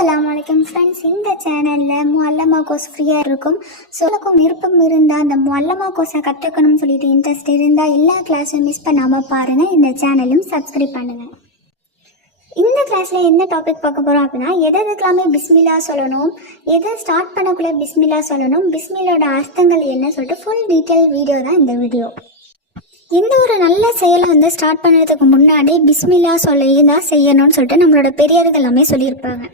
அஸ்ஸலாமுஅலைக்கும் friends, இந்த சேனலில் முஅல்லமா course ஃப்ரீயாக இருக்கும். ஸோ எனக்கும் விருப்பம் இருந்தால் அந்த முஅல்லமா கோர்ஸை கற்றுக்கணும்னு சொல்லிட்டு இன்ட்ரெஸ்ட் இருந்தால் எல்லா கிளாஸும் மிஸ் பண்ணாமல் பாருங்கள். இந்த சேனலும் சப்ஸ்கிரைப் பண்ணுங்கள். இந்த கிளாஸில் என்ன டாபிக் பார்க்க போகிறோம் அப்படின்னா, எதுக்கெல்லாமே பிஸ்மில்லா சொல்லணும், எதை ஸ்டார்ட் பண்ணக்குள்ளே பிஸ்மில்லா சொல்லணும், பிஸ்மில்லோட அர்த்தங்கள் என்ன சொல்லிட்டு ஃபுல் டீட்டெயில் வீடியோ தான் இந்த வீடியோ. எந்த ஒரு நல்ல செயலை ஸ்டார்ட் பண்ணுறதுக்கு முன்னாடி பிஸ்மில்லா சொல்லி தான் செய்யணும்னு சொல்லிட்டு நம்மளோட பெரியவர்கள் எல்லாமே சொல்லியிருப்பாங்க.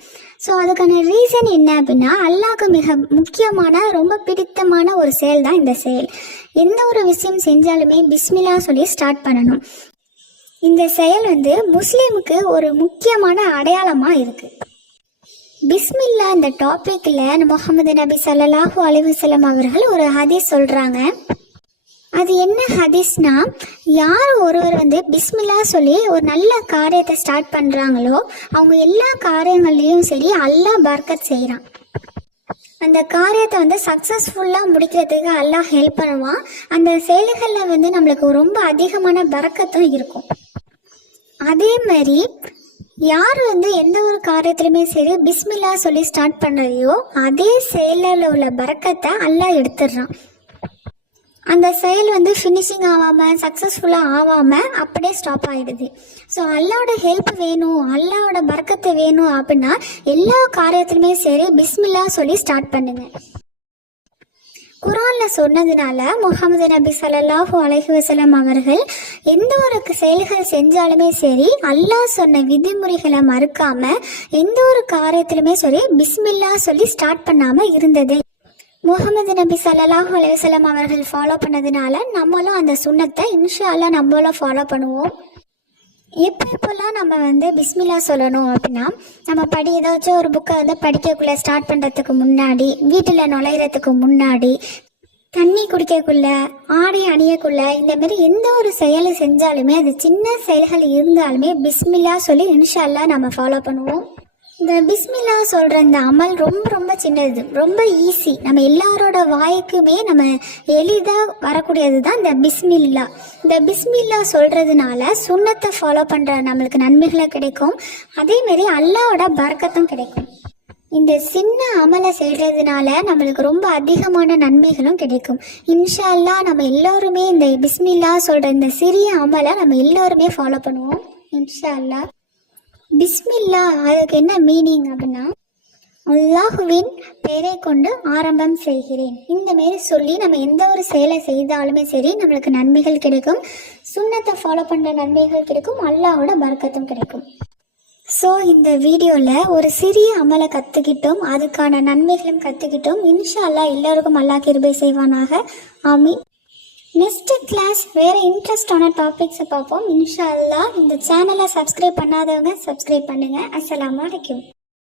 ஸோ அதுக்கான ரீசன் என்ன அப்படின்னா, அல்லாஹ்க்கு மிக முக்கியமான ரொம்ப பிடித்தமான ஒரு செயல் தான் இந்த செயல். எந்த ஒரு விஷயம் செஞ்சாலுமே பிஸ்மில்லா சொல்லி ஸ்டார்ட் பண்ணணும். இந்த செயல் முஸ்லீமுக்கு ஒரு முக்கியமான அடையாளமாக இருக்குது. பிஸ்மில்லா இந்த டாப்பிக்கில் முஹம்மது நபி ஸல்லல்லாஹு அலைஹி வஸல்லம் அவர்கள் ஒரு ஹதீஸ் சொல்கிறாங்க. அது என்ன ஹதீஸ்னா, யார் ஒருவர் பிஸ்மில்லா சொல்லி ஒரு நல்ல காரியத்தை ஸ்டார்ட் பண்ணுறாங்களோ அவங்க எல்லா காரியங்கள்லேயும் சரி அல்லாஹ் பர்க்கத் செய்கிறான். அந்த காரியத்தை சக்ஸஸ்ஃபுல்லாக முடிக்கிறதுக்கு அல்லாஹ் ஹெல்ப் பண்ணுவான். அந்த செயல்களில் நம்மளுக்கு ரொம்ப அதிகமான பரக்கத்தும் இருக்கும். அதே மாதிரி யார் எந்த ஒரு காரியத்திலுமே சரி பிஸ்மில்லா சொல்லி ஸ்டார்ட் பண்ணுறையோ அதே செயலில் உள்ள பரக்கத்தை அல்லாஹ் எடுத்துடுறான். அந்த செயல் ஃபினிஷிங் ஆகாமல் சக்ஸஸ்ஃபுல்லாக ஆகாமல் அப்படியே ஸ்டாப் ஆகிடுது. ஸோ அல்லாவோட ஹெல்ப் வேணும், அல்லாவோட பரக்கத்தை வேணும் அப்படின்னா எல்லா காரியத்திலுமே சரி பிஸ்மில்லா சொல்லி ஸ்டார்ட் பண்ணுங்க. குர்ஆனில் சொன்னதுனால முஹம்மது நபி ஸல்லல்லாஹு அலைஹி வஸல்லம் அவர்கள் எந்த ஒரு செயல்கள் செஞ்சாலுமே சரி அல்லாஹ் சொன்ன விதிமுறைகளை மறுக்காம எந்த ஒரு காரியத்திலுமே சரி பிஸ்மில்லா சொல்லி ஸ்டார்ட் பண்ணாமல் இருந்தது. முஹம்மது நபி ஸல்லல்லாஹு அலைஹி வஸல்லம் அவர்கள் ஃபாலோ பண்ணதுனால நம்மளும் அந்த சுன்னத்தை இன்ஷா அல்லாஹ் நம்மளும் ஃபாலோ பண்ணுவோம். எப்போல்லாம் நம்ம பிஸ்மில்லா சொல்லணும் அப்படின்னா, நம்ம ஏதாச்சும் ஒரு புக்கை படிக்கக்குள்ளே ஸ்டார்ட் பண்ணுறதுக்கு முன்னாடி, வீட்டில் நுழையிறதுக்கு முன்னாடி, தண்ணி குடிக்கக்குள்ள, ஆடை அணியக்குள்ள, இந்தமாரி எந்த ஒரு செயலை செஞ்சாலுமே அது சின்ன செயல்கள் இருந்தாலுமே பிஸ்மில்லா சொல்லி இன்ஷா அல்லாஹ் நம்ம ஃபாலோ பண்ணுவோம். இந்த பிஸ்மில்லா சொல்கிற இந்த அமல் ரொம்ப ரொம்ப சின்னது, ரொம்ப ஈஸி. நம்ம எல்லாரோட வாய்க்குமே நம்ம எளிதாக வரக்கூடியது தான் இந்த பிஸ்மில்லா. இந்த பிஸ்மில்லா சொல்கிறதுனால சுன்னத்தை ஃபாலோ பண்ணுற நம்மளுக்கு நன்மைகளை கிடைக்கும். அதேமாரி அல்லாவோட பரக்கத்தும் கிடைக்கும். இந்த சின்ன அமலை செய்கிறதுனால நம்மளுக்கு ரொம்ப அதிகமான நன்மைகளும் கிடைக்கும். இன்ஷா அல்லாஹ் நம்ம எல்லோருமே இந்த பிஸ்மில்லா சொல்கிற இந்த சிறிய அமலை நம்ம எல்லோருமே ஃபாலோ பண்ணுவோம் இன்ஷா அல்லாஹ். பிஸ்மில்லா அதுக்கு என்ன மீனிங் அப்படின்னா, அல்லாஹுவின் பெயரை கொண்டு ஆரம்பம் செய்கிறேன். இந்த மாரி சொல்லி நம்ம எந்த ஒரு செயலை செய்தாலுமே சரி நம்மளுக்கு நன்மைகள் கிடைக்கும், சுன்னத்தை ஃபாலோ பண்ணுற நன்மைகள் கிடைக்கும், அல்லாஹோட பரக்கத்தும் கிடைக்கும். ஸோ இந்த வீடியோவில் ஒரு சிறிய அமலை கற்றுக்கிட்டோம், அதுக்கான நன்மைகளும் கற்றுக்கிட்டோம். இன்ஷா அல்லாஹ் எல்லோருக்கும் அல்லாஹ் கிருபை செய்வானாக. ஆமீன். நெக்ஸ்ட் கிளாஸ் வேறு இன்ட்ரெஸ்டான டாபிக்ஸை பார்ப்போம் இன்ஷா அல்லாஹ். இந்த சேனலை சப்ஸ்கிரைப் பண்ணாதவங்க சப்ஸ்கிரைப் பண்ணுங்கள். அஸ்ஸலாமு அலைக்கும்.